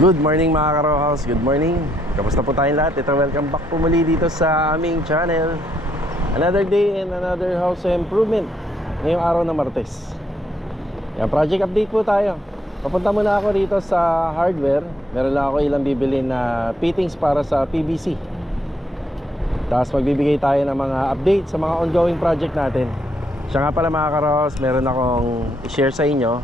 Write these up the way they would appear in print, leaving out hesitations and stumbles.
Good morning mga ka-row house, good morning. Kamusta po tayong lahat? Ito, welcome back po muli dito sa aming channel. Another day and another house improvement. Ngayong araw ng Martes. Yan, project update po tayo. Papunta muna ako rito sa hardware. Meron lang ako ilang bibili na fittings para sa PVC. Tapos magbibigay tayo ng mga update sa mga ongoing project natin. Siya nga pala mga ka-row house, meron akong i-share sa inyo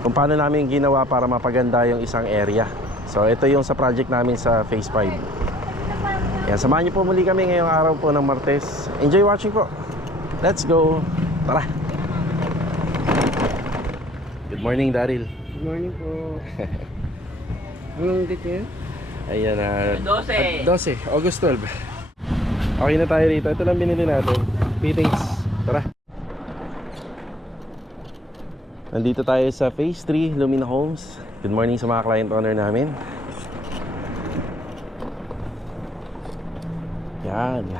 kung paano namin ginawa para mapaganda yung isang area. So ito yung sa project namin sa Phase 5. Yan, samahan niyo po muli kami ngayong araw po ng Martes. Enjoy watching po. Let's go. Tara. Good morning, Daryl. Good morning po. Anong date ngayon? Ayan na 12. 12, August 12. Okay na tayo rito. Ito lang binili natin, fittings. Tara. Nandito tayo sa Phase 3, Lumina Homes. Good morning sa mga client owner namin. Yan.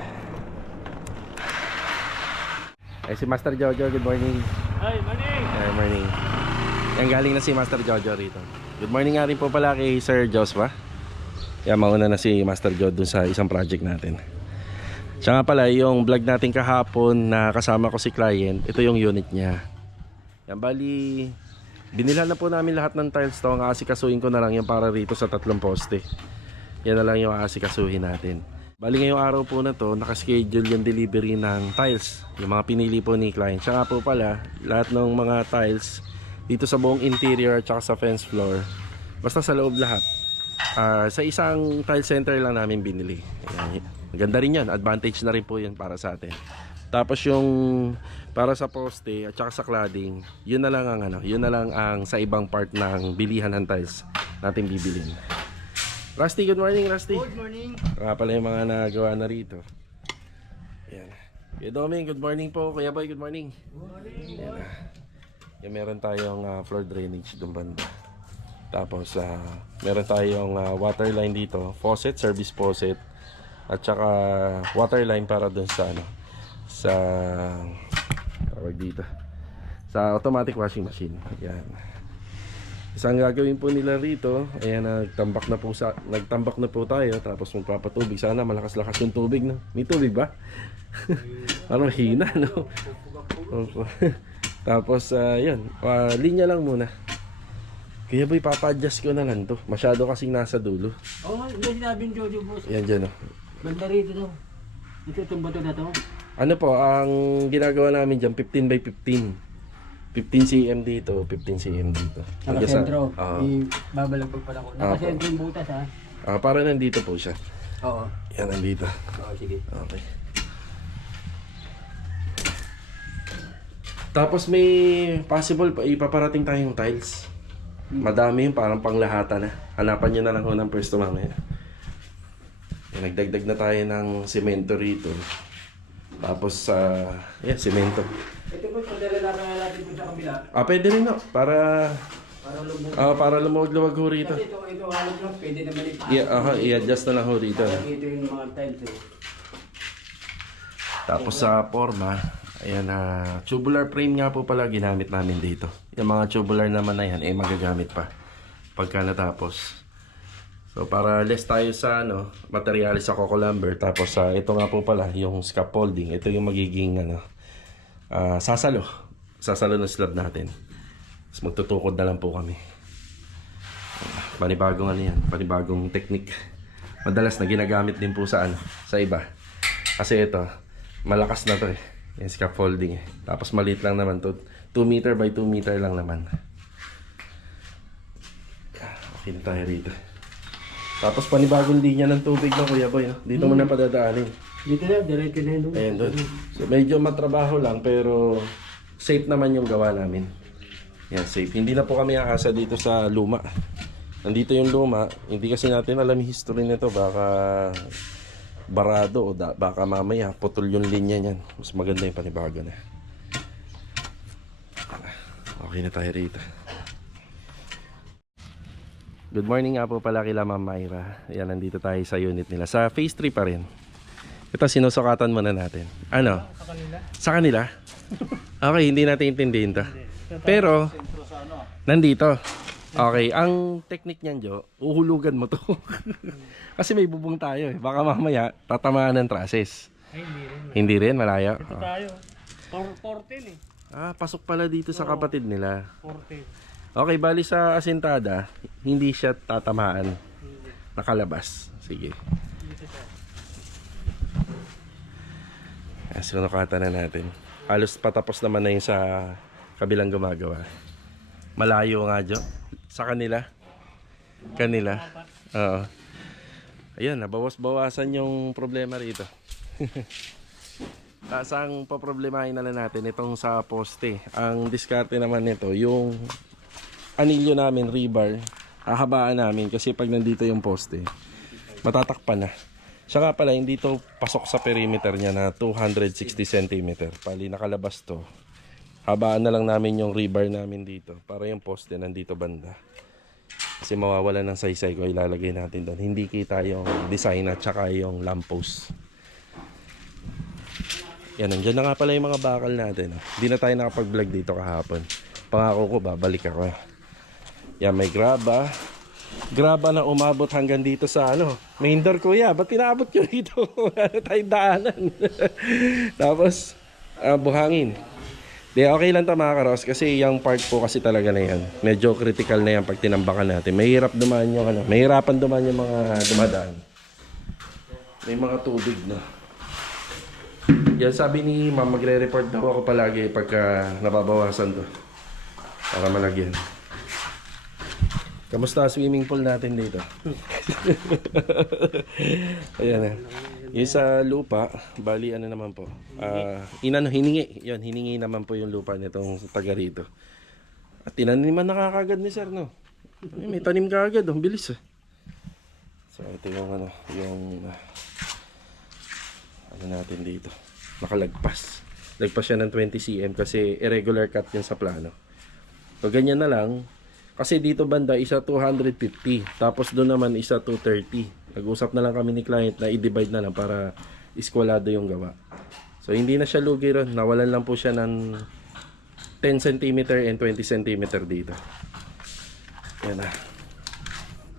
Ay, si Master Jojo, good morning. Hi, morning! Good morning. Yan, galing na si Master Jojo rito. Good morning nga rin po pala kay Sir Joshua. Yan, mauna na si Master Jo dun sa isang project natin. Siya nga pala, yung vlog natin kahapon na kasama ko si client, ito yung unit niya. Yan, bali, binilhan na po namin lahat ng tiles to. Ang aasikasuhin ko na lang yung para rito sa 3 poste. Yan na lang yung aasikasuhin natin. Bali, ngayong araw po na to, nakaschedule yung delivery ng tiles, yung mga pinili po ni client. Siya nga po pala, lahat ng mga tiles dito sa buong interior at saka sa fence floor, basta sa loob lahat, sa isang tile center lang namin binili. Ayan, maganda rin yan, advantage na rin po yan para sa atin. Tapos yung para sa poste at saka sa cladding, yun na lang ang yun na lang ang sa ibang part ng bilihan ng tiles natin bibilin. Rusty, good morning, Rusty. Good morning. Nga pala yung mga nagawa na rito. Yan. Kuya Doming, good morning po. Kuya Boy, good morning. Good morning. Yan. Yung meron tayong floor drainage doon banda. Tapos meron tayong water line dito, faucet, service faucet, at saka water line para doon sa sa tawag dito, sa automatic washing machine. Yan. Isang gagawin po nila rito, ayan, nagtambak na po tayo, tapos magpapatubig. Sana malakas-lakas yung tubig, no? May tubig ba? Parang hina, no? Tapos yun, linya lang muna. Kaya boy, papa-adjust ko na lang to. Masyado kasing nasa dulo. Oo, hindi sinabing Jojo boss. Yan dyan, no? Banda rito daw. Ito itong bato na to. Ano po, ang ginagawa namin dyan, 15 by 15. 15 cm dito, 15 cm dito. Nakasentro. Oo. Babalagbag pala ko. Nakasentro yung butas ha. Para nandito po siya. Oo. Yan, nandito. Oo, sige. Okay. Tapos may possible pa ipaparating tayong tiles. Madami yung parang panglahatan na. Hanapan nyo na lang ho ng pwesto mamaya. Yan, nagdagdag na tayo ng semento rito. Tapos yan, semento. Ito po, padala natin po sa kabila. Pwede rin no. Para lumuwag-luwag ho rito. Kasi ito halos lang, pwede naman I-adjust na lang ho rito. Ito yung mga tiles eh. Tapos sa forma, ayan, tubular frame nga po pala ginamit namin dito. Yung mga tubular naman na yan, magagamit pa pagka natapos. So para less tayo sa materialis sa coco lumber. Tapos ito nga po pala yung scaffolding. Ito yung magiging sasalo ng slab natin. Tapos magtutukod na lang po kami. Panibagong yan, panibagong technique. Madalas na ginagamit din po sa sa iba. Kasi ito, malakas na to eh. Yung scaffolding eh. Tapos maliit lang naman to. 2 meter by 2 meter lang naman. Okay na tayo rito. Tapos panibagong linya ng tubig na Kuya Boy. Dito mo na padadaanin. Dito na, diretso na yun. Ayan doon. So medyo matrabaho lang pero safe naman yung gawa namin. Yan, safe. Hindi na po kami aasa dito sa luma. Nandito yung luma. Hindi kasi natin alam yung history nito. Baka barado o baka mamaya putol yung linya niyan. Mas maganda yung panibago na. Okay na tayo rito. Good morning nga po pala kila Ma'am Myra. Ayan, nandito tayo sa unit nila. Sa phase 3 pa rin. Ito, sinusukatan muna natin. Ano? Sa kanila? Sa kanila? Okay, hindi natin intindihin to. Pero, nandito. Okay, ang technique niyan, Jo, uhulugan mo to. Kasi may bubong tayo eh. Baka mamaya tatamaan ng trusses. Ay, hindi rin. Hindi rin, malayo. Ito tayo. 14 eh. Pasok pala dito sa kapatid nila. 14. Okay, bali sa asintada, hindi siya tatamaan. Nakalabas. Sige. Sinukatan na natin. Halos patapos naman na yung sa kabilang gumagawa. Malayo nga, Jo. Sa kanila. Kanila. Oo. Ayan, nabawas-bawasan yung problema rito. Ang paproblemahin na lang natin itong sa poste. Ang diskarte naman nito, yung anilyo namin, rebar, hahabaan namin kasi pag nandito yung poste, matatakpan na. Siya nga pala, hindi to pasok sa perimeter niya na 260 cm. Pali nakalabas to. Habaan na lang namin yung rebar namin dito para yung poste nandito banda. Kasi mawawala ng saysay ko, ilalagay natin doon. Hindi kita yung design at saka yung lamppost. Yan, nandiyan na nga pala yung mga bakal natin. Hindi na tayo nakapag-vlog dito kahapon. Pangako ko, babalik ako. Yan, may graba. Graba na umabot hanggang dito sa main door, kuya. Ba't pinaabot nyo dito? Ano tayong daanan? Tapos, buhangin. Di, okay lang ito mga karos kasi yung part po kasi talaga na yan. Medyo critical na yan pag tinambakan natin. Mahirap dumaan yung mahirapan dumaan yung mga dumadaan. May mga tubig na. Yan sabi ni ma'am, magre-report daw ako palagi pagka nababawasan to. Para malagyan. Kamusta swimming pool natin dito? Ayan na. Yung sa lupa, bali naman po. Hiningi. Yan, hiningi naman po yung lupa nitong taga rito. At tinaniman na kakagad ni sir, no? Ay, may tanim kaagad, ang bilis eh. So ito yung yung natin dito. Nakalagpas. Lagpas siya ng 20 cm kasi irregular cut yun sa plano. So ganyan na lang. Kasi dito banda isa 250. Tapos doon naman isa 230. Nag-usap na lang kami ni client na i-divide na lang para iskwalado yung gawa. So hindi na siya lugi ron. Nawalan lang po siya ng 10 cm and 20 cm dito. Yan na.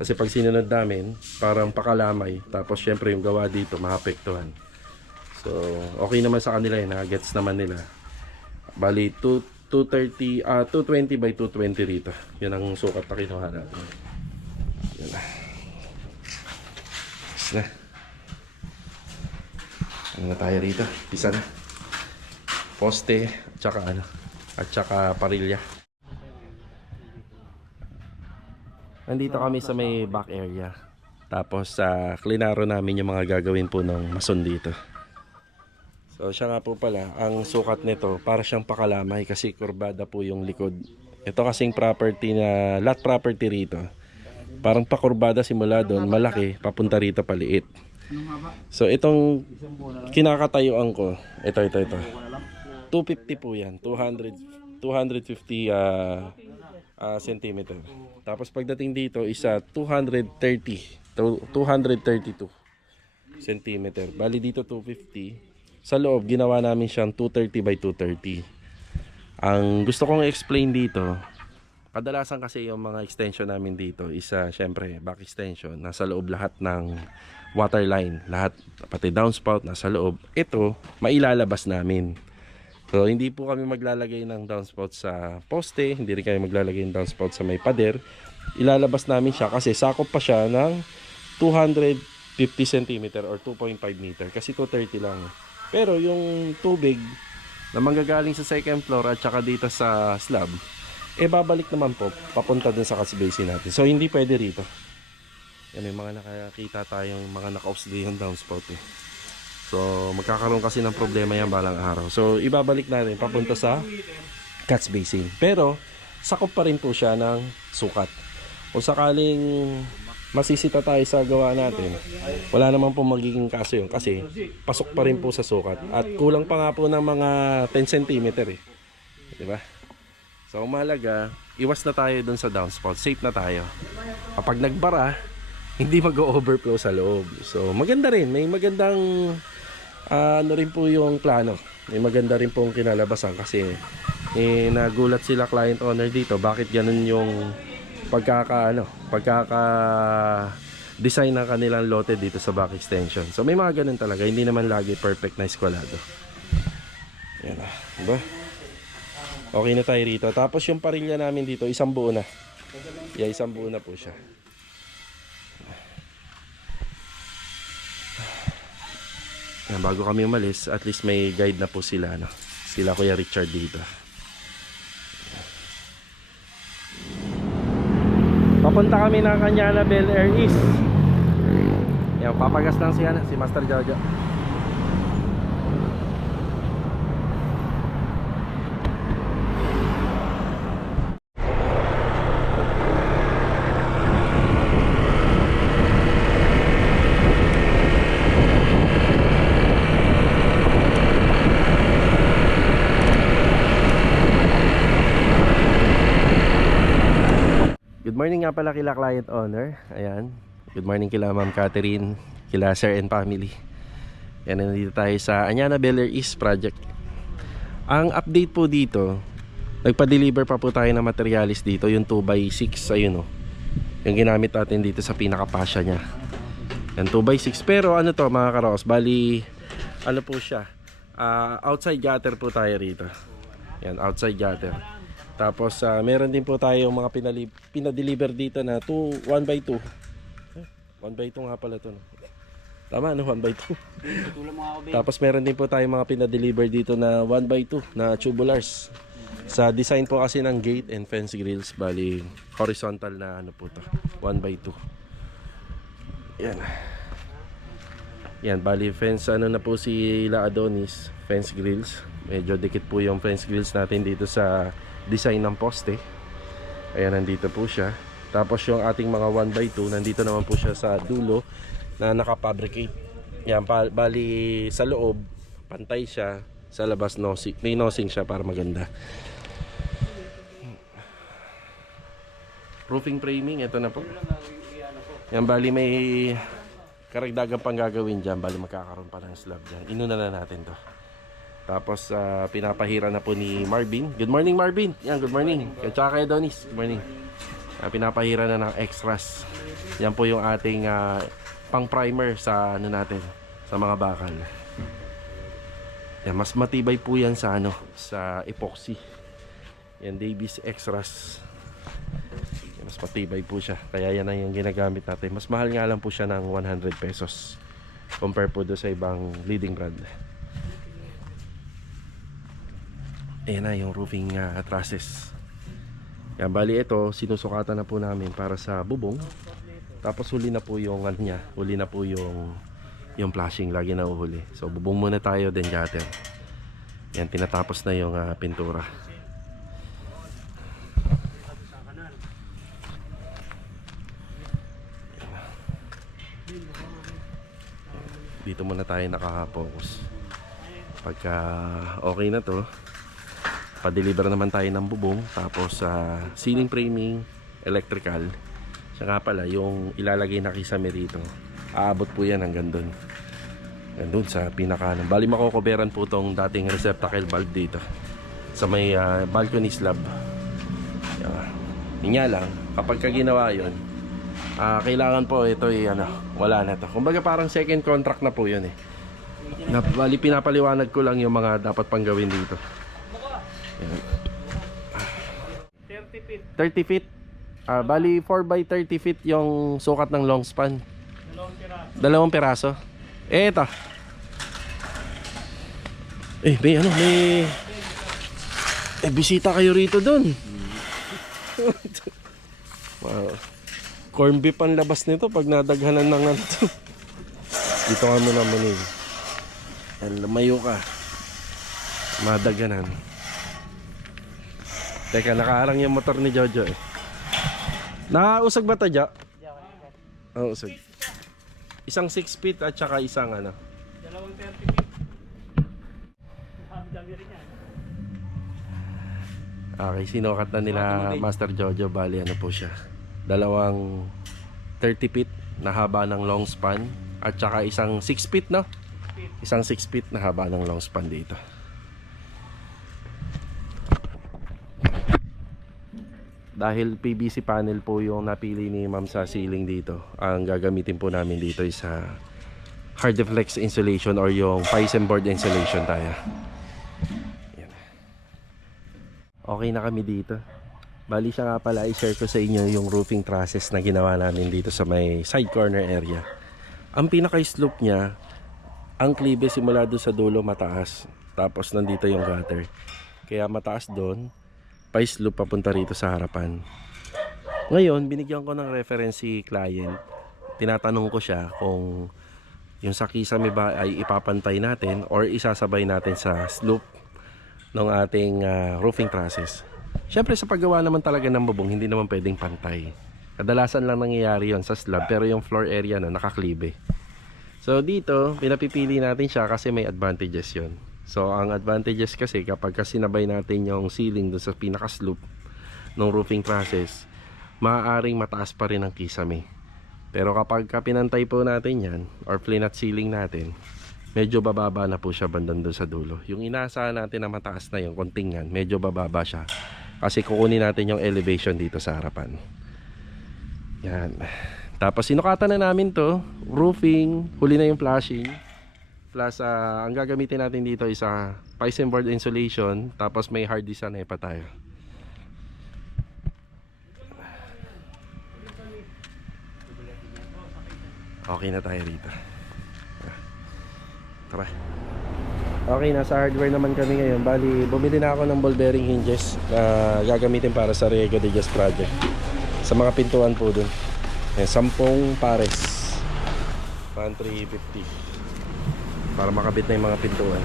Kasi pag sinunod namin, parang pakalamay. Tapos syempre yung gawa dito maapektuhan. So okay naman sa kanila yun. Gets naman nila. Bali 220 by 220 rito. Yan ang sukat na kinuha natin. Yan na. Na. Ano na tayo rito? Pisa na. Poste, at saka parilya. Nandito kami sa may back area. Tapos klinaro namin yung mga gagawin po ng mason dito. So siya nga po pala, ang sukat nito para siyang pakalamay kasi kurbada po yung likod. Ito kasing property na lot property rito. Parang pakurbada simula doon, malaki, papunta rito paliit. So itong kinakatayuan ko, ito. 250 po yan, 250 centimeter. Tapos pagdating dito, isa 232 centimeter. Bali dito 250. Sa loob, ginawa namin siyang 230 by 230. Ang gusto kong explain dito, kadalasan kasi yung mga extension namin dito, syempre back extension, nasa loob lahat ng water line, lahat, pati downspout nasa loob. Ito, mailalabas namin. So hindi po kami maglalagay ng downspout sa poste, hindi rin kami maglalagay ng downspout sa may pader. Ilalabas namin siya kasi sakop pa siya ng 250 cm or 2.5 meter kasi 230 lang. Pero yung tubig na manggagaling sa second floor at saka dito sa slab, babalik naman po papunta dun sa catch basin natin. So hindi pwede rito. Yan, may mga nakakita tayong mga naka-offsday yung downspout eh. So magkakaroon kasi ng problema yan balang araw. So ibabalik natin papunta sa catch basin. Pero sakop pa rin po siya ng sukat. Kung sakaling masisita tayo sa gawa natin, wala naman po magiging kaso yun kasi pasok pa rin po sa sukat. At kulang pa nga po ng mga 10 cm eh. Diba? So mahalaga, iwas na tayo dun sa downspout. Safe na tayo. Kapag nagbara, hindi mag-overflow sa loob. So maganda rin. May magandang rin po yung plano. May maganda rin pong kinalabasan kasi nagulat sila client owner dito. Bakit ganun yung pagkaka design ng kanilang lote dito sa back extension. So may mga ganun talaga, hindi naman lagi perfect na eskwalado. Yan na, diba? Okay na tayo rito. Tapos yung parilya namin dito, isang buo na. Yeah, isang buo na po siya. Yan, bago kami umalis, at least may guide na po sila, no? Sila Kuya Richard dito. Papunta kami ng Cañana Bel Air East. Yan, papagas lang si Master Jojo. Good morning nga pala kila client owner. Ayan. Good morning kila Ma'am Catherine, kila Sir and family. Yan, nandito tayo sa Cañana Bel Air East project. Ang update po dito, nagpa-deliver pa po tayo ng materialis dito, yung 2x6, ayun o. Yung ginamit natin dito sa pinakapasya niya. Yan, 2x6. Pero ano to mga karos, bali, ano po siya, outside gutter po tayo rito. Yan, outside gutter. Tapos meron din po tayo mga pinadeliver dito na 1x2. 1x2 nga pala to, no? Tama, no? 1x2. Tapos meron din po tayo mga pinadeliver dito na 1x2 na tubulars. Sa design po kasi ng gate and fence grills, bali horizontal na ano po to, 1x2. Yan. Yan, bali fence ano na po si La Adonis, fence grills. Medyo dikit po yung fence grills natin dito sa design ng poste. Ayan, nandito po siya. Tapos yung ating mga 1x2 nandito naman po siya sa dulo na nakafabricate. Yan, bali sa loob pantay siya, sa labas nosing, may nosing siya para maganda. Roofing framing, ito na po. Yan, bali may karagdagan pang gagawin dyan. Bali magkakaroon pa ng slab dyan. Inuna na natin to. Tapos pinapahira na po ni Marvin. Good morning Marvin. Yan, good morning. At saka kay Donis. Good morning. Pinapahira na ng extras. Yan po yung ating pang primer sa ano natin, sa mga bakal. Yan, mas matibay po yan sa ano, sa epoxy. Yan, Davis extras. Yan, mas matibay po siya. Kaya yan ang yung ginagamit natin. Mas mahal nga lang po siya ng 100 pesos compare po do sa ibang leading brand. Ayan na yung roofing trusses. Yan, bali ito sinusukatan na po namin para sa bubong. Tapos huli na po yung ano niya, huli na po yung flashing, lagi na uhuli. So bubong muna tayo, then gutter. Yan, tinatapos na yung pintura. Dito muna tayo nakaka-focus. Pagka okay na to, pa-deliver naman tayo ng bubong. Tapos ceiling framing, electrical. Siya nga pala, yung ilalagay na kisame rito, aabot po yan hanggang doon. Doon sa pinakanan. Bali makokoberan po tong dating receptacle valve dito sa may balcony slab. Yun nga lang, kapag ginawa yun, kailangan po ito ano, wala na to. Kumbaga parang second contract na po yun eh. Bali pinapaliwanag ko lang yung mga dapat pang gawin dito. Yan. 30 feet. 30 feet. Bali 4x30 feet yung sukat ng long span. Dalawang piraso. Eto. May bisita kayo rito dun. Wow. Corn beef ang labas nito pag nadaghanan ng ano. Dito ka muna manig. Lumayo ka. Madaghanan. Teka, nakaharang yung motor ni Jojo eh. Nakausag ba ta, Jo? Oo, usag. Isang 6 feet at saka isang ano. Dalawang 30 feet. Dami rin yan. Okay, sinukat na nila Master Jojo. Bali ano po siya, dalawang 30 feet na haba ng long span at saka isang 6 feet, no? Isang 6 feet na haba ng long span dito. Dahil PVC panel po yung napili ni ma'am sa ceiling dito, ang gagamitin po namin dito is hard deflex insulation or yung Pisen board insulation tayo. Yan. Okay na kami dito. Bali siya nga pala, i-share ko sa inyo yung roofing trusses na ginawa namin dito sa may side corner area. Ang pinaka-slope niya, ang klibe simula doon sa dulo mataas, tapos nandito yung gutter. Kaya mataas doon, pa-slope papunta rito sa harapan. Ngayon, binigyan ko ng reference si client. Tinatanong ko siya kung yung sa kisame ba ay ipapantay natin or isasabay natin sa slope ng ating roofing trusses. Siyempre sa paggawa naman talaga ng bubong, hindi naman pwedeng pantay. Kadalasan lang nangyayari yon sa slab, pero yung floor area na nakaklibe. So dito, pinapipili natin siya kasi may advantages yon. So ang advantages kasi kapag sinabay natin yung ceiling doon sa pinaka-slope ng roofing trusses, maaaring mataas pa rin ang kisame. Pero kapag pinantay po natin yan or flat ceiling natin, medyo bababa na po siya bandang doon sa dulo. Yung inaasahan natin na mataas na yung konting yan, medyo bababa siya. Kasi kukunin natin yung elevation dito sa harapan. Yan. Tapos sinukatan na namin to, roofing, huli na yung flashing. Plus ang gagamitin natin dito is Pisen board insulation, tapos may hard design pa tayo. Okay na tayo rito. Tara. Okay, nasa hardware naman kami ngayon. Bali, bumili na ako ng ball bearing hinges na gagamitin para sa Riego de Dios project. Sa mga pintuan po dun. 10 pares. 1,350. Para makabit na yung mga pintuan.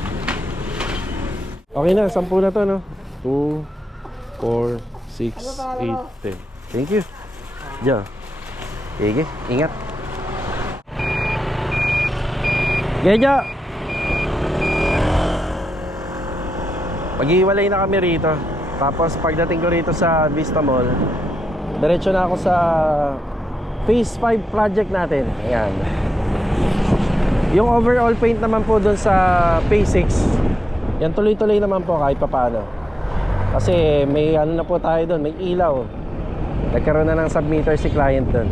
Okay na, 10 na to, no? 2, 4, 6, 8, 10. Thank you. Diyan. Sige, ingat. Geja! Maghiwalay na kami rito. Tapos pagdating ko rito sa Vista Mall, diretso na ako sa Phase 5 project natin. Ayan. Yung overall paint naman po dun sa Phase 6, yan tuloy-tuloy naman po kahit papaano. Kasi may ano na po tayo dun, may ilaw. Nagkaroon na ng submeter si client dun.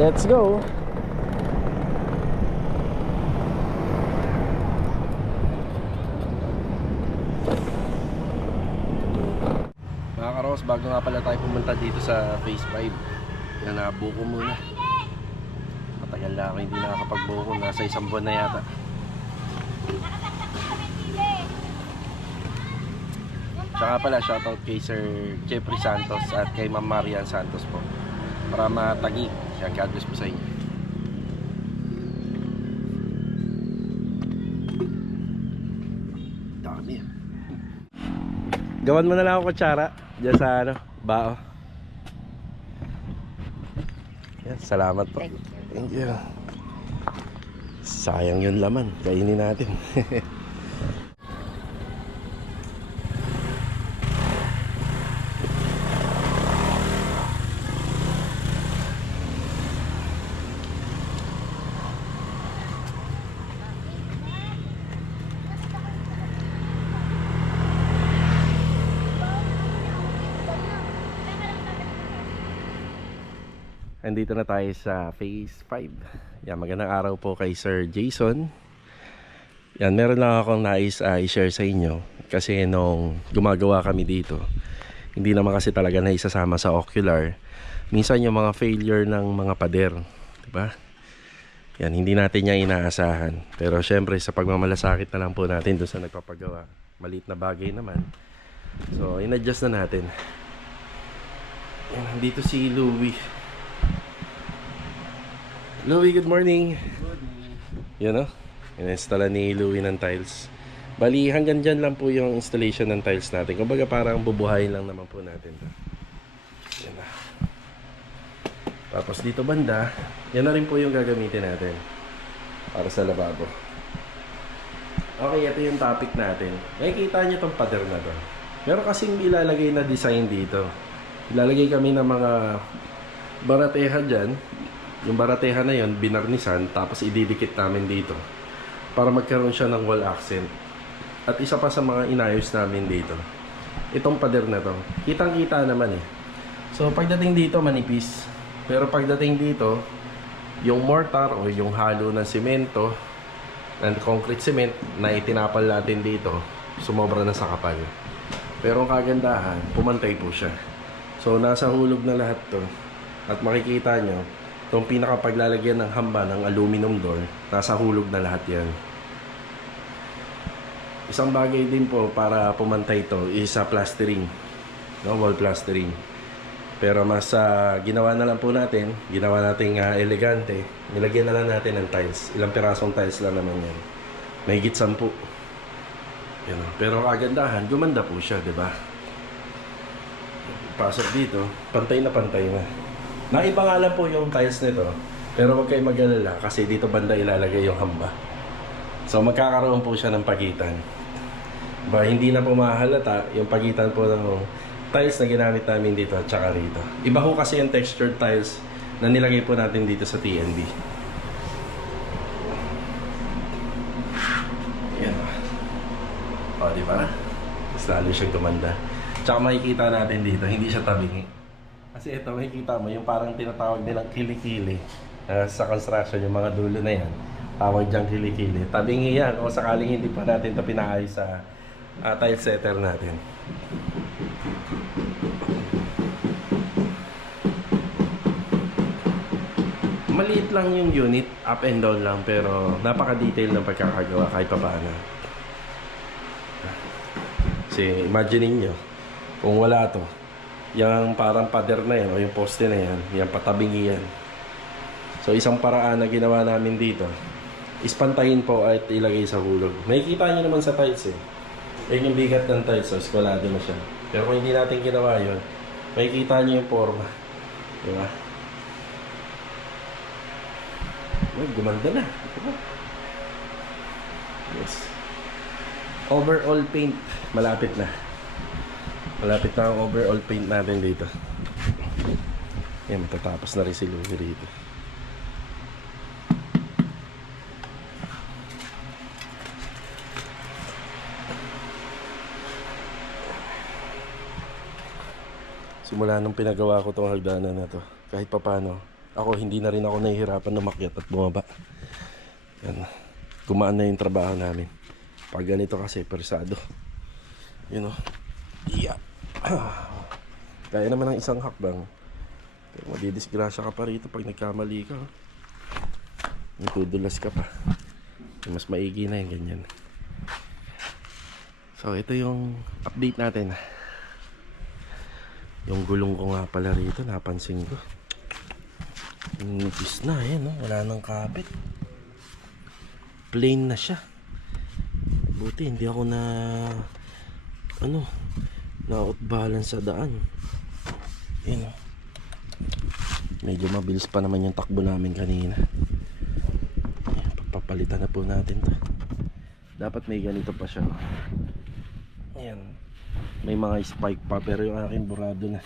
Let's go! Mga karos, bago nga pala tayo pumunta dito sa Phase 5, yan, nabuko muna. Matagal na ako hindi nakakapagbuko, nasa 1 buwan na yata. Tsaka pala shoutout kay Sir Jeffrey Santos at kay Ma'am Marian Santos po, para matagi. God bless po sa inyo. Dami ah. Gawan mo na lang ako kutsara dyan sa ano, bao. Yan, salamat po. Thank you. Sayang yung laman, kainin natin. Andito na tayo sa Phase 5. Yan, magandang araw po kay Sir Jason. Yan, meron lang akong nais i-share sa inyo. Kasi nung gumagawa kami dito, hindi naman kasi talaga na isasama sa ocular. Minsan yung mga failure ng mga pader, diba? Yan, hindi natin niya inaasahan. Pero syempre sa pagmamalasakit na lang po natin doon sa nagpapagawa, maliit na bagay naman. So, in-adjust na natin. Yan, dito si Louie. Louie, good morning. Good morning. Yan o, in-installa ni Louie ng tiles. Bali, hanggang dyan lang po yung installation ng tiles natin. Kumbaga parang bubuhayin lang naman po natin to. Yan na. Tapos dito banda, yan na rin po yung gagamitin natin para sa lababo. Okay, ito yung topic natin. Nakikita nyo itong pader na to. Meron kasing ilalagay na design dito. Ilalagay kami ng mga barateha dyan. Yung barateha na yon binarnisan, tapos ididikit namin dito para magkaroon siya ng wall accent. At isa pa sa mga inayos namin dito, itong pader na to. Kitang-kita naman eh. So pagdating dito manipis. Pero pagdating dito, yung mortar o yung halo ng semento, ng concrete cement na itinapal natin dito, sumobra na sa kapal. Pero ang kagandahan, pumantay po siya. So nasa hulog na lahat to. At makikita nyo, itong pinakapaglalagyan ng hamba ng aluminum door, nasa hulog na lahat yan. Isang bagay din po para pumantay ito is sa plastering, no? Wall plastering. Pero mas ginawa na lang po natin, ginawa nating elegante, nilagyan na lang natin ng tiles. Ilang pirasong tiles lang naman yan. May higit 10. Yan, pero kagandahan, gumanda po siya, di ba? Pasok dito, pantay na pantay na. Naiba nga lang po yung tiles nito, pero huwag kayong mag-alala kasi dito banda ilalagay yung hamba. So magkakaroon po siya ng pagitan. Ba, hindi na po mahalata yung pagitan po ng tiles na ginamit namin dito at saka rito. Iba po kasi yung textured tiles na nilagay po natin dito sa TNB. Yan. O, di ba? Mas lalo siyang gumanda. Tsaka makikita natin dito, hindi siya tabingi. Kasi ito, makikita mo, yung parang tinatawag nilang kilikili. Sa construction, yung mga dulo na yan, tawag diyang kilikili. Tabingi yan, o sakaling hindi pa natin ito pinaayos sa tile setter natin. Maliit lang yung unit, up and down lang, pero napaka-detail ng pagkakagawa kahit pa paano. Kasi imagine nyo, kung wala to, yung parang pader na yan o yung poste na yan, yung patabingi yan. So isang paraan na ginawa namin dito is pantayin po at ilagay sa hulog. Makikita nyo naman sa tiles eh. Yan yung bigat ng tiles, so eskwalado na siya. Pero kung hindi natin ginawa yun, makikita nyo yung forma. Diba? Oh, gumanda na. Diba? Yes. Overall paint, malapit na. Malapit na ang overall paint natin dito. Yan, matatapos na rin si Louie dito. Simula nung pinagawa ko tong hagdanan na to, kahit papano, ako hindi na rin ako nahihirapan na makyat at bumaba. Yan. Gumaan na yung trabaho namin. Pag ganito kasi, persado. You know? Yeah. Kaya naman ng isang hakbang. Pero madidisgrasya ka pa rito pag nagkamali ka. Nagtudulas ka pa. Mas maigi na yung ganyan. So ito yung update natin. Yung gulong ko nga pala rito, napansin ko. Nipis na eh, no? Wala nang kapit. Plain na siya. Buti hindi ako na na-outbalance sa daan. Yun, medyo mabilis pa naman yung takbo namin kanina. Papalitan na po natin to. Dapat may ganito pa siya. Ayan. May mga spike pa, pero yung akin burado na.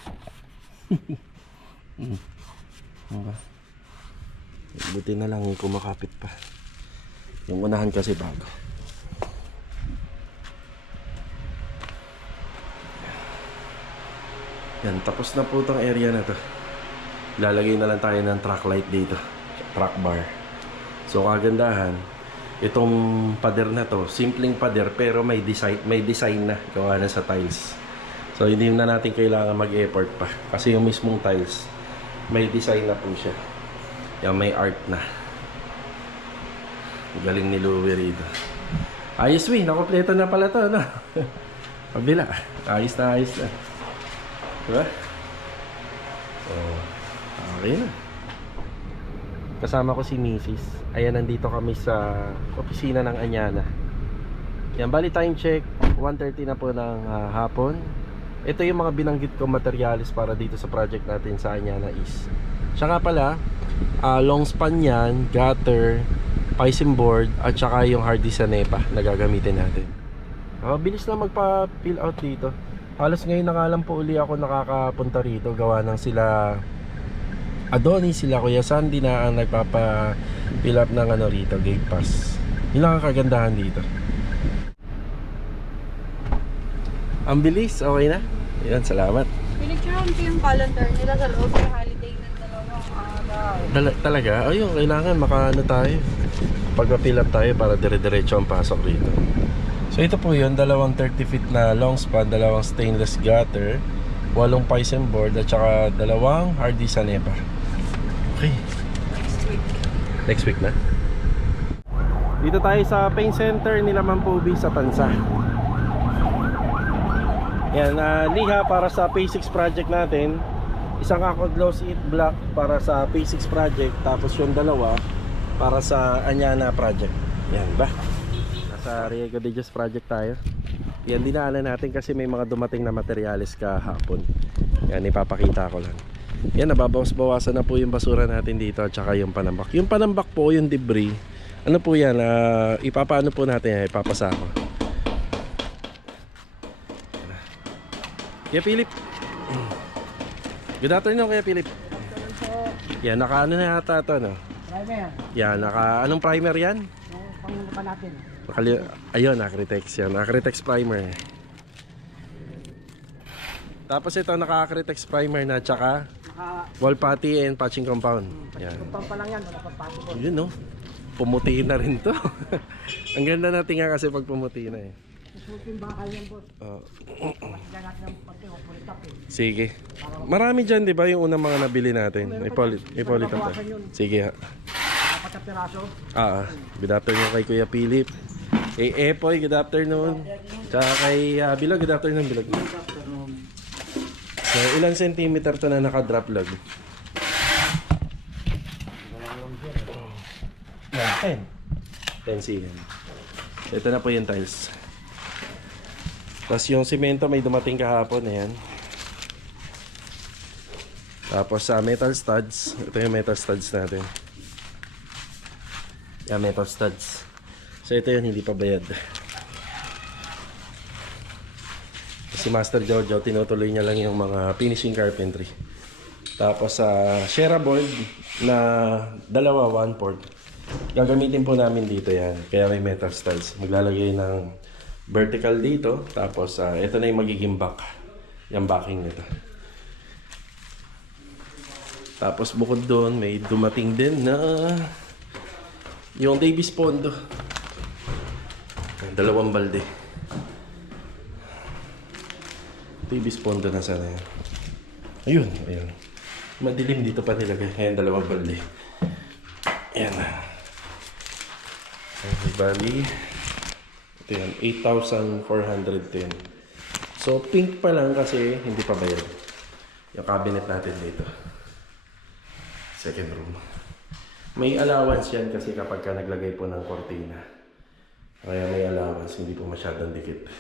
Diba? Buti na lang yung kumakapit pa. Yung unahan kasi bago. Yan, tapos na po itong area na to. Lalagay na lang tayo ng track light dito, track bar. So kagandahan, itong pader na to, simpleng pader pero may design na gawa na sa tiles. So hindi na natin kailangan mag-effort pa kasi yung mismong tiles may design na po siya. Yan, may art na. Galing ni Louie rito. Ayos, nakompleto na pala to, no? Pabila, ayos na. Diba? So, okay na. Kasama ko si Mrs. Ayan, nandito kami sa opisina ng Anyana. Yan, bali time check 1:30 na po ng hapon. Ito yung mga binanggit kong materials para dito sa project natin sa Anyana East. Siya nga pala, long span yan, gutter, pising board, at saka yung hardy sa NEPA na gagamitin natin. Bilis na magpa-fill out dito. Halos ngayon na nga lang po uli ako nakakapunta rito. Gawa ng sila Adonis, sila Kuya Sandy na ang nagpapa-fill up ng rito, gate pass. Yun lang ang kagandahan dito. Ang bilis, okay na? Ayan, salamat. Pinicturean ko yung calendar nila sa loob ng holiday ng dalawang araw. Talaga? Ayun, kailangan makaano tayo. Pagpa-fill up tayo para dire-diretso ang pasok rito. So ito po yun, dalawang 30 feet na long span, dalawang stainless gutter, 8 Pisen board at saka dalawang hardy sanepa. Okay. Next week na. Dito tayo sa paint center nila Mampubi sa Tansa. Yan, liha para sa Phase 6 project natin. Isang ako glow sheet block para sa Phase 6 project. Tapos yung dalawa para sa Anyana project. Yan ba? Nasa Riego de Dios project tayo. Yan, dinaanan natin kasi may mga dumating na materyales kahapon. Yan, ipapakita ko lang. Yan, nababawas-bawasan na po yung basura natin dito at saka yung panambak. Yung panambak po, yung debris, ano po yan, ipapaano po natin yan, ipapasa ko. Kuya Philip. Good afternoon, Kuya Philip. Yan, naka-ano na yata ito, no? Primer. Yan, anong primer yan? Yung panglupa natin. Ayun, Acritex yan. Acritex primer. Tapos ito, naka-Acritex primer na tsaka wall putty and patching compound. Yan. Pang pa lang yan, wala pang pato ko. Yun, no? Pumutiin na rin to. Ang ganda natin nga kasi pag pumuti na eh. Susunod yung bakal yan, boss. Oh. Masila natin ng pati, o pulitap eh. Sige. Marami dyan, di ba? Yung unang mga nabili natin. Ipolit tayo. Sige ha. Apat na piraso. Good afternoon kay Kuya Philip. Kay Epoy, good afternoon. Tsaka kay Bilog, good afternoon, Bilog. So, ilang centimeter to na naka-drop log? 10 cm. Ito na po yung tiles. Tapos yung simento may dumating kahapon. Ayan. Tapos sa metal studs. Ito yung metal studs natin. Yan, metal studs. So ito yun, hindi pa bayad. Si Master Jojo, tinutuloy niya lang yung mga finishing carpentry. Tapos sa Shera board na dalawa, 1/4. Gagamitin po namin dito yan. Kaya may metal studs. Maglalagay ng vertical dito. Tapos ito na yung magiging back. Yung backing nito. Tapos bukod doon, may dumating din na yung Davis Pondo. Dalawang balde. Davis Pondo na sana yan. Ayun, ayun. Madilim dito pa nilagay. Ayan, dalawang balde. Ayan. Bali, ito yan, 8,410. So, pink pa lang kasi hindi pa bayad. Yung cabinet natin dito. Second room. May allowance yan kasi kapag ka naglagay po ng cortina. Kaya may allowance, hindi po masyadong dikit.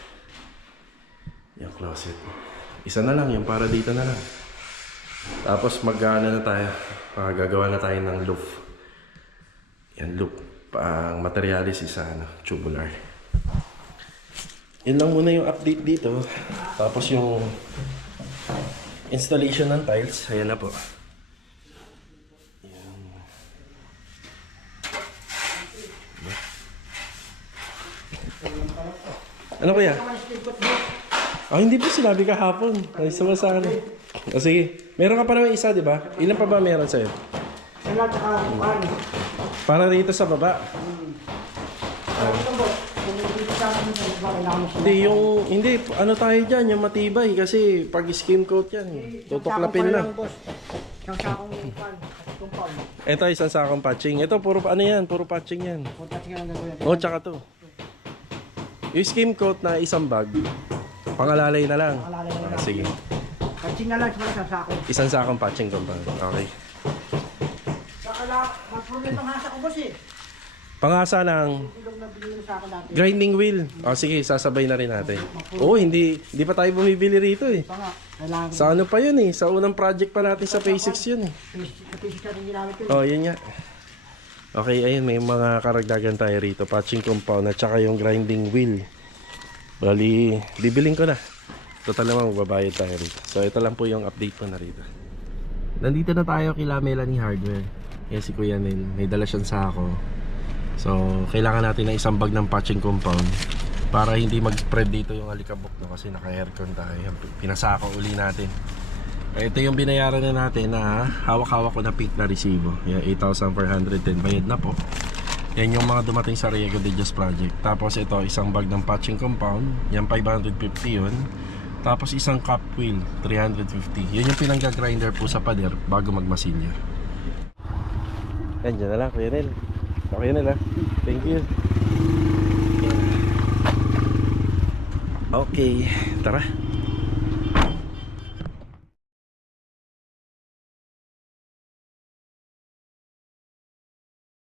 Yung closet. Isa na lang, yung para dito na lang. Tapos mag-ano na tayo. Gagawa na tayo ng loop. Yan, loop. Ang materialis is tubular. Yun lang muna yung update dito. Tapos yung installation ng tiles. Ayan na po. Ayan. Ano kaya? Hindi po sinabi kahapon. Ay, sumasana. Sige. Meron ka pa naman isa, di ba? Ilan pa ba meron sa'yo? Wala, tsaka kuhan. Para rito sa baba. Hindi, ano tayo dyan, yung matibay. Kasi pag skim coat yan, tutuklapin lang. Isang sakong kuhan. Kumpon. Ito, isang sakong patching. Ito, puro ano yan, puro patching yan. Punta siya ng gagawin. O, tsaka to. Yung skim coat na isang bag, pangalalay na lang. Pangalalay na lang. Sige. Patching na lang sa isang sako. Isang sakong patching compound. Okay. Mag-problem ang hasa ko, boss eh. Pangasa ng Ilong na binili sa akin dati. grinding wheel. O, sige, sasabay na rin natin. Oo, hindi pa tayo bumibili rito eh. Pa nga, kailangan. Sa ano pa yun eh, sa unang project pa natin sa Phase 6 yun eh. Sa pisis natin ginamit yun. Oh, yun nga. Okay, ayun, may mga karagdagan tayo rito. Patching compound at saka yung grinding wheel. Bali, bibiling ko na. Total naman, magbabayad tayo rito. So, ito lang po yung update ko na rito. Nandito na tayo kila Melanie Hardware. Yan si Kuya Nel. May dala siyang sako. So, kailangan natin ng isang bag ng patching compound. para hindi mag-spread dito yung alikabok, no? Kasi naka-aircon tayo. Pinasako uli natin. Ito yung binayaran na natin na hawak-hawak ko na pink na resibo. Yan, 8,410 bayad na po. Yan yung mga dumating sa Riego de Dios project. Tapos ito, isang bag ng patching compound. Yan 550 yun. Tapos isang cup wheel, 350. Yun yung pinangga-grinder po sa pader bago magmasilya. Yan, dyan na lang, Kuya Nel. Okay na lang. Thank you. Okay, tara.